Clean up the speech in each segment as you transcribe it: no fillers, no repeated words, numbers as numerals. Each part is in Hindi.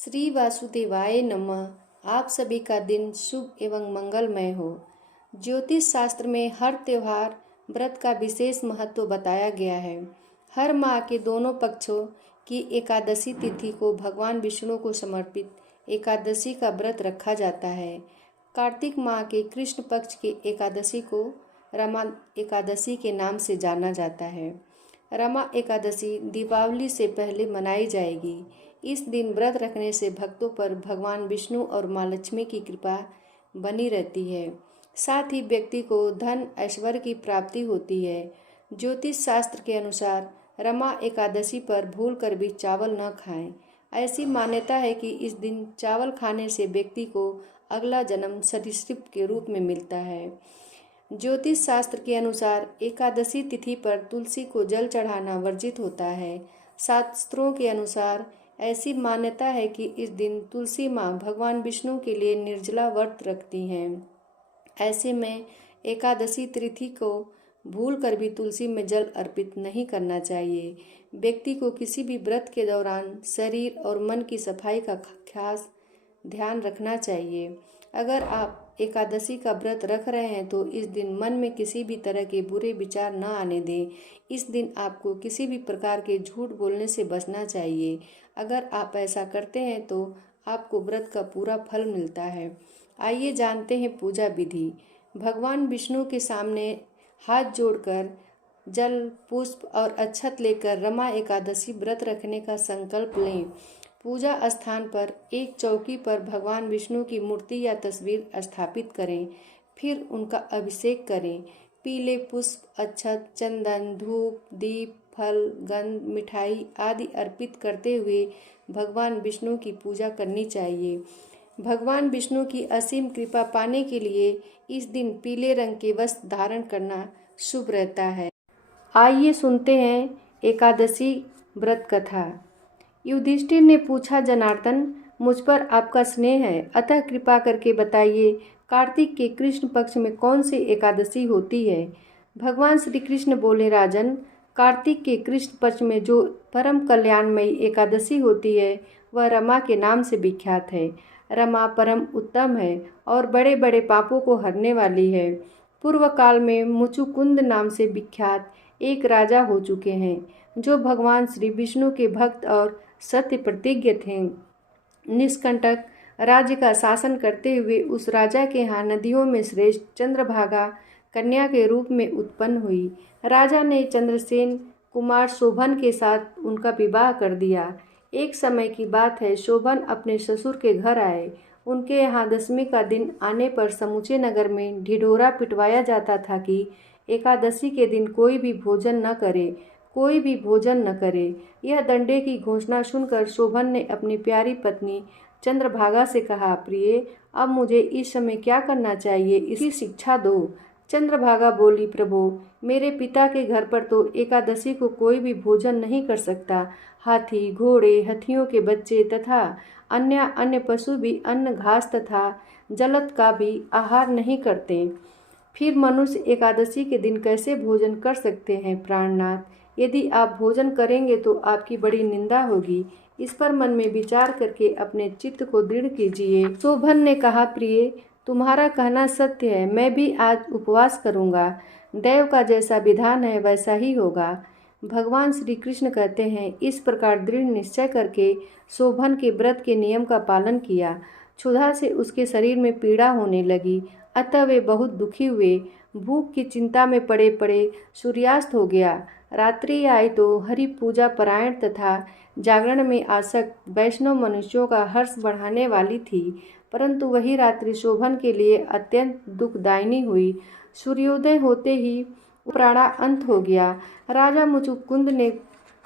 श्री वासुदेवाय नमः। आप सभी का दिन शुभ एवं मंगलमय हो। ज्योतिष शास्त्र में हर त्योहार व्रत का विशेष महत्व बताया गया है। हर माह के दोनों पक्षों की एकादशी तिथि को भगवान विष्णु को समर्पित एकादशी का व्रत रखा जाता है। कार्तिक माह के कृष्ण पक्ष की एकादशी को रमा एकादशी के नाम से जाना जाता है। रमा एकादशी दीपावली से पहले मनाई जाएगी। इस दिन व्रत रखने से भक्तों पर भगवान विष्णु और माँ लक्ष्मी की कृपा बनी रहती है। साथ ही व्यक्ति को धन ऐश्वर्य की प्राप्ति होती है। ज्योतिष शास्त्र के अनुसार रमा एकादशी पर भूल कर भी चावल न खाएं। ऐसी मान्यता है कि इस दिन चावल खाने से व्यक्ति को अगला जन्म सरीसृप के रूप में मिलता है। ज्योतिष शास्त्र के अनुसार एकादशी तिथि पर तुलसी को जल चढ़ाना वर्जित होता है। शास्त्रों के अनुसार ऐसी मान्यता है कि इस दिन तुलसी माँ भगवान विष्णु के लिए निर्जला व्रत रखती हैं। ऐसे में एकादशी तिथि को भूल कर भी तुलसी में जल अर्पित नहीं करना चाहिए। व्यक्ति को किसी भी व्रत के दौरान शरीर और मन की सफाई का खास ध्यान रखना चाहिए। अगर आप एकादशी का व्रत रख रहे हैं तो इस दिन मन में किसी भी तरह के बुरे विचार न आने दें। इस दिन आपको किसी भी प्रकार के झूठ बोलने से बचना चाहिए। अगर आप ऐसा करते हैं तो आपको व्रत का पूरा फल मिलता है। आइए जानते हैं पूजा विधि। भगवान विष्णु के सामने हाथ जोड़कर जल, पुष्प और अक्षत लेकर रमा एकादशी व्रत रखने का संकल्प लें। पूजा स्थान पर एक चौकी पर भगवान विष्णु की मूर्ति या तस्वीर स्थापित करें। फिर उनका अभिषेक करें। पीले पुष्प, अक्षत, चंदन, धूप, दीप, फल, गंध, मिठाई आदि अर्पित करते हुए भगवान विष्णु की पूजा करनी चाहिए। भगवान विष्णु की असीम कृपा पाने के लिए इस दिन पीले रंग के वस्त्र धारण करना शुभ रहता है। आइए सुनते हैं एकादशी व्रत कथा। युधिष्ठिर ने पूछा, जनार्दन, मुझ पर आपका स्नेह है, अतः कृपा करके बताइए, कार्तिक के कृष्ण पक्ष में कौन सी एकादशी होती है? भगवान श्री कृष्ण बोले, राजन, कार्तिक के कृष्ण पक्ष में जो परम कल्याणमयी एकादशी होती है वह रमा के नाम से विख्यात है। रमा परम उत्तम है और बड़े बड़े पापों को हरने वाली है। पूर्व काल में मुचुकुंद नाम से विख्यात एक राजा हो चुके हैं जो भगवान श्री विष्णु के भक्त और सत्य प्रतिज्ञ थे। निष्कंटक राज्य का शासन करते हुए उस राजा के यहाँ नदियों में श्रेष्ठ चंद्रभागा कन्या के रूप में उत्पन्न हुई। राजा ने चंद्रसेन कुमार शोभन के साथ उनका विवाह कर दिया। एक समय की बात है, शोभन अपने ससुर के घर आए। उनके यहाँ दशमी का दिन आने पर समूचे नगर में ढिढोरा पिटवाया जाता था कि एकादशी के दिन कोई भी भोजन न करे। यह दंडे की घोषणा सुनकर शोभन ने अपनी प्यारी पत्नी चंद्रभागा से कहा, प्रिय, अब मुझे इस समय क्या करना चाहिए, इसकी शिक्षा दो। चंद्रभागा बोली, प्रभु, मेरे पिता के घर पर तो एकादशी को कोई भी भोजन नहीं कर सकता। हाथी, घोड़े, हाथियों के बच्चे तथा अन्य पशु भी अन्न, घास तथा जलद का भी आहार नहीं करते। फिर मनुष्य एकादशी के दिन कैसे भोजन कर सकते हैं? प्राणनाथ, यदि आप भोजन करेंगे तो आपकी बड़ी निंदा होगी। इस पर मन में विचार करके अपने चित्त को दृढ़ कीजिए। शोभन ने कहा, प्रिय, तुम्हारा कहना सत्य है, मैं भी आज उपवास करूंगा। देव का जैसा विधान है वैसा ही होगा। भगवान श्री कृष्ण कहते हैं, इस प्रकार दृढ़ निश्चय करके शोभन के व्रत के नियम का पालन किया। क्षुधा से उसके शरीर में पीड़ा होने लगी, अतः वे बहुत दुखी हुए। भूख की चिंता में पड़े पड़े सूर्यास्त हो गया। रात्रि आई तो हरि पूजा परायण तथा जागरण में आसक्त वैष्णव मनुष्यों का हर्ष बढ़ाने वाली थी, परंतु वही रात्रि शोभन के लिए अत्यंत दुखदायिनी हुई। सूर्योदय होते ही प्राणा अंत हो गया। राजा मुचुकुंद ने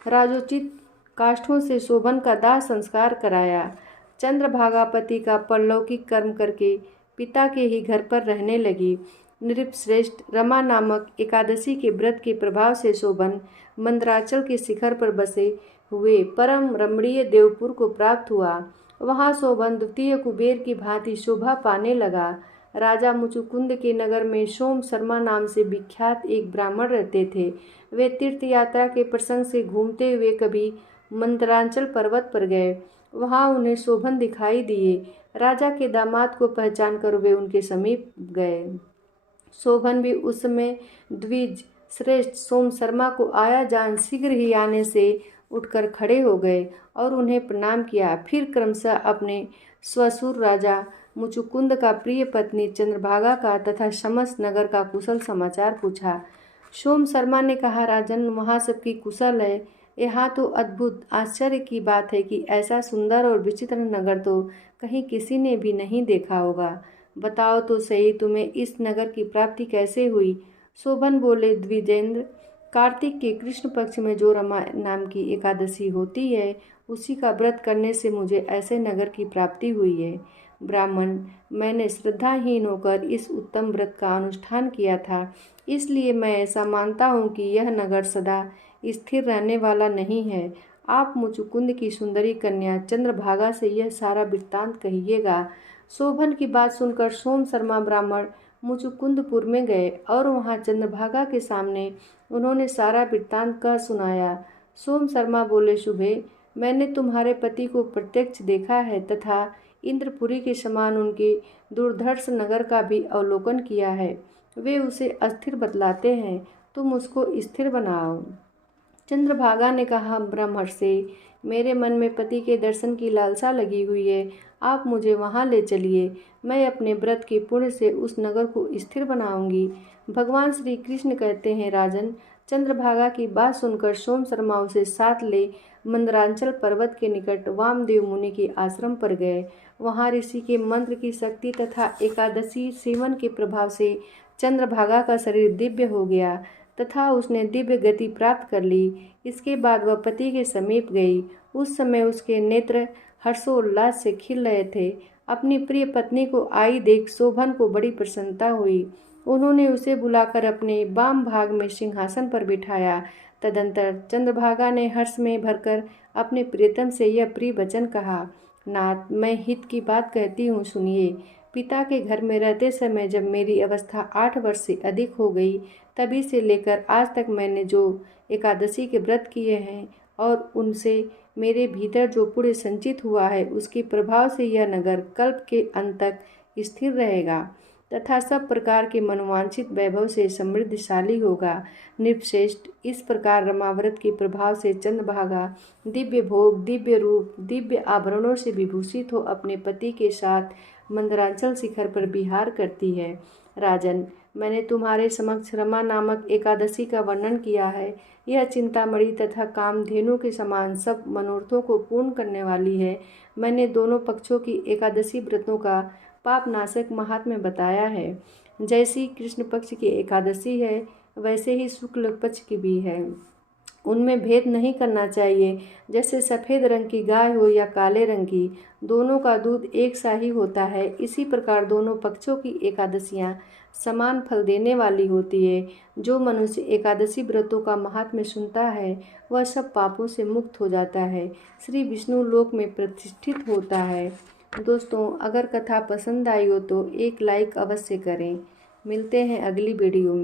राजोचित काष्ठों से शोभन का दाह संस्कार कराया। चंद्रभागा पति का परलौकिक कर्म करके पिता के ही घर पर रहने लगी। नृपश्रेष्ठ रमा नामक एकादशी के व्रत के प्रभाव से शोभन मंदराचल के शिखर पर बसे हुए परम रमणीय देवपुर को प्राप्त हुआ। वहाँ शोभन द्वितीय कुबेर की भांति शोभा पाने लगा। राजा मुचुकुंद के नगर में सोम शर्मा नाम से विख्यात एक ब्राह्मण रहते थे। वे तीर्थ यात्रा के प्रसंग से घूमते हुए कभी मंदराचल पर्वत पर गए। वहाँ उन्हें शोभन दिखाई दिए। राजा के दामाद को पहचान कर वे उनके समीप गए। शोभन भी उस समय द्विज श्रेष्ठ सोम शर्मा को आया जान शीघ्र ही आने से उठकर खड़े हो गए और उन्हें प्रणाम किया। फिर क्रमशः अपने स्वसुर राजा मुचुकुंद का, प्रिय पत्नी चंद्रभागा का तथा समस्त नगर का कुशल समाचार पूछा। सोम शर्मा ने कहा, राजन, वहाँ सबकी कुशल है। यहाँ तो अद्भुत आश्चर्य की बात है कि ऐसा सुंदर और विचित्र नगर तो कहीं किसी ने भी नहीं देखा होगा। बताओ तो सही, तुम्हें इस नगर की प्राप्ति कैसे हुई? शोभन बोले, द्विजेंद्र, कार्तिक के कृष्ण पक्ष में जो रमा नाम की एकादशी होती है, उसी का व्रत करने से मुझे ऐसे नगर की प्राप्ति हुई है। ब्राह्मण, मैंने श्रद्धाहीन होकर इस उत्तम व्रत का अनुष्ठान किया था, इसलिए मैं ऐसा मानता हूँ कि यह नगर सदा स्थिर रहने वाला नहीं है। आप मुचुकुंद की सुंदरी कन्या चंद्रभागा से यह सारा वृत्तांत कहिएगा। शोभन की बात सुनकर सोम शर्मा ब्राह्मण मुचुकुंदपुर में गए और वहाँ चंद्रभागा के सामने उन्होंने सारा वृत्तांत कह सुनाया। सोम शर्मा बोले, शुभे, मैंने तुम्हारे पति को प्रत्यक्ष देखा है तथा इंद्रपुरी के समान उनके दुर्धर्ष नगर का भी अवलोकन किया है। वे उसे अस्थिर बतलाते हैं, तुम उसको स्थिर बनाओ। चंद्रभागा ने कहा, ब्रह्मर्षि, मेरे मन में पति के दर्शन की लालसा लगी हुई है। आप मुझे वहाँ ले चलिए। मैं अपने व्रत के पुण्य से उस नगर को स्थिर बनाऊंगी। भगवान श्री कृष्ण कहते हैं, राजन। चंद्रभागा की बात सुनकर सोम शर्मा उसे साथ ले मंदरांचल पर्वत के निकट वामदेव मुनि के आश्रम पर गए। वहाँ ऋषि के मंत्र की शक्ति तथा एकादशी सेवन के प्रभाव से चंद्रभागा का शरीर दिव्य हो गया तथा उसने दिव्य गति प्राप्त कर ली। इसके बाद वह पति के समीप गई। उस समय उसके नेत्र हर्षोल्लास से खिल रहे थे। अपनी प्रिय पत्नी को आई देख शोभन को बड़ी प्रसन्नता हुई। उन्होंने उसे बुलाकर अपने वाम भाग में सिंहासन पर बिठाया। तदंतर चंद्रभागा ने हर्ष में भरकर अपने प्रियतम से यह प्रिय वचन कहा, नाथ, मैं हित की बात कहती हूँ, सुनिए। पिता के घर में रहते समय जब मेरी अवस्था 8 वर्ष से अधिक हो गई, तभी से लेकर आज तक मैंने जो एकादशी के व्रत किए हैं और उनसे मेरे भीतर जो पुण्य संचित हुआ है, उसके प्रभाव से यह नगर कल्प के अंत तक स्थिर रहेगा तथा सब प्रकार के मनोवांछित वैभव से समृद्धशाली होगा। नृपश्रेष्ठ, इस प्रकार रमाव्रत के प्रभाव से चंद्रभागा दिव्य भोग, दिव्य रूप, दिव्य आभरणों से विभूषित हो अपने पति के साथ मंदरांचल शिखर पर विहार करती है। राजन, मैंने तुम्हारे समक्ष रमा नामक एकादशी का वर्णन किया है। यह चिंतामणि तथा कामधेनु के समान सब मनोरथों को पूर्ण करने वाली है। मैंने दोनों पक्षों की एकादशी व्रतों का पाप नाशक महात्म्य बताया है। जैसी कृष्ण पक्ष की एकादशी है, वैसे ही शुक्ल पक्ष की भी है। उनमें भेद नहीं करना चाहिए। जैसे सफ़ेद रंग की गाय हो या काले रंग की, दोनों का दूध एक सा ही होता है, इसी प्रकार दोनों पक्षों की एकादशियाँ समान फल देने वाली होती है। जो मनुष्य एकादशी व्रतों का महात्म्य सुनता है, वह सब पापों से मुक्त हो जाता है, श्री विष्णु लोक में प्रतिष्ठित होता है। दोस्तों, अगर कथा पसंद आई हो तो एक लाइक अवश्य करें। मिलते हैं अगली वीडियो में।